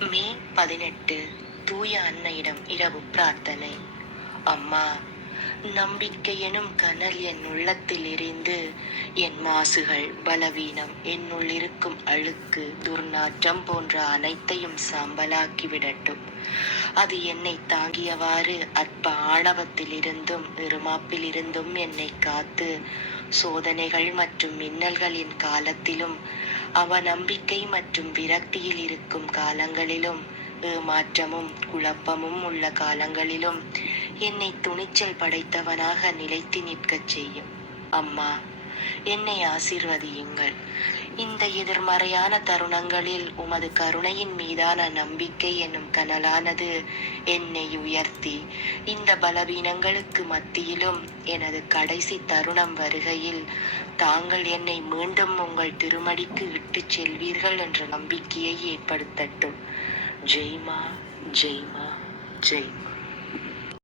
மே பதினெட்டு தூய அன்னையிடம் இரவு பிரார்த்தனை. அம்மா நம்பிக்கை எனும் கனல் என் உள்ளத்தில் எரிந்து என் மாசுகள் பலவீனம் என்னுள் இருக்கும் அழுக்கு துர்நாற்றம் போன்ற அனைத்தையும் சாம்பலாக்கி விடட்டும் அது என்னை தாங்கியவாறு அற்ப ஆணவத்திலிருந்தும் இருமாப்பிலிருந்தும் என்னை காத்து சோதனைகள் மற்றும் மின்னல்களின் காலத்திலும் அவநம்பிக்கை மற்றும் விரக்தியில் இருக்கும் காலங்களிலும் ஏமாற்றமும் குழப்பமும் உள்ள காலங்களிலும் என்னை துணிச்சல் படைத்தவனாக நிலைத்து நிற்கச் செய்யும். அம்மா என்னை ஆசீர்வதியுங்கள். இந்த எதிர்மறையான தருணங்களில் உமது கருணையின் மீதான நம்பிக்கை என்னும் கனலானது என்னை உயர்த்தி இந்த பலவீனங்களுக்கு மத்தியிலும் எனது கடைசி தருணம் வருகையில் தாங்கள் என்னை மீண்டும் உங்கள் திருமடிக்கு இட்டுச் செல்வீர்கள் என்ற நம்பிக்கையை ஏற்படுத்தட்டும். ஜெய்மா ஜெய்மா ஜெய்மா.